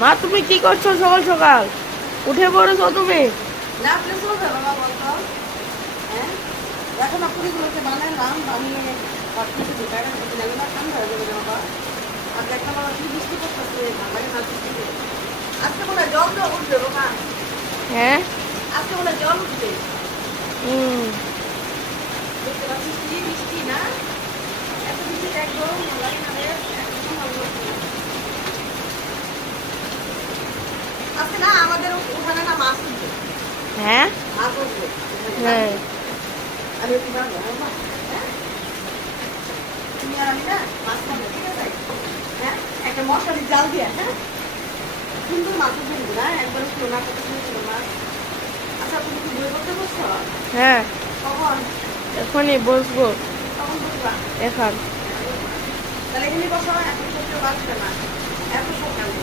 মা তুমি কি করছো সকাল সকাল? উঠে পড়েছো তুমি? না আপনি চলবে বাবা বলতো হ্যাঁ এখন আপুরিগুলোকে বানালাম বানিয়ে কিছু ঢুকায় না ঠান্ডা হয়ে যাবে বাবা আর একটা বাবা কি বৃষ্টি করতেছে ভালো না বৃষ্টিতে আজকে বলে জল তো উঠবে বাবা হ্যাঁ আজকে বলে জল উঠবে দেখতে পাচ্ছিস কি বৃষ্টি না এত বৃষ্টি একদম ভালো লাগে না রে একদম ভালো লাগে না আজকে না আমাদের ওখানে না মাছ উঠবে হ্যাঁ মাছ উঠবে হ্যাঁ আমি একটু জানবো হ্যাঁ তুমি আর আমি না মাছ খাবো ঠিক আছে হ্যাঁ একটা মশারির জাল দিয়ে হ্যাঁ সুন্দর মাছ উঠবে না একবার ছিল না কত সুন্দর ছিল মাছ আচ্ছা তুমি কি বই করতে বসছো হ্যাঁ কখন এখনই বসবো। কখন বসবা এখন তাহলে এখানে বসো এখন করতে পারবে না এত সকালে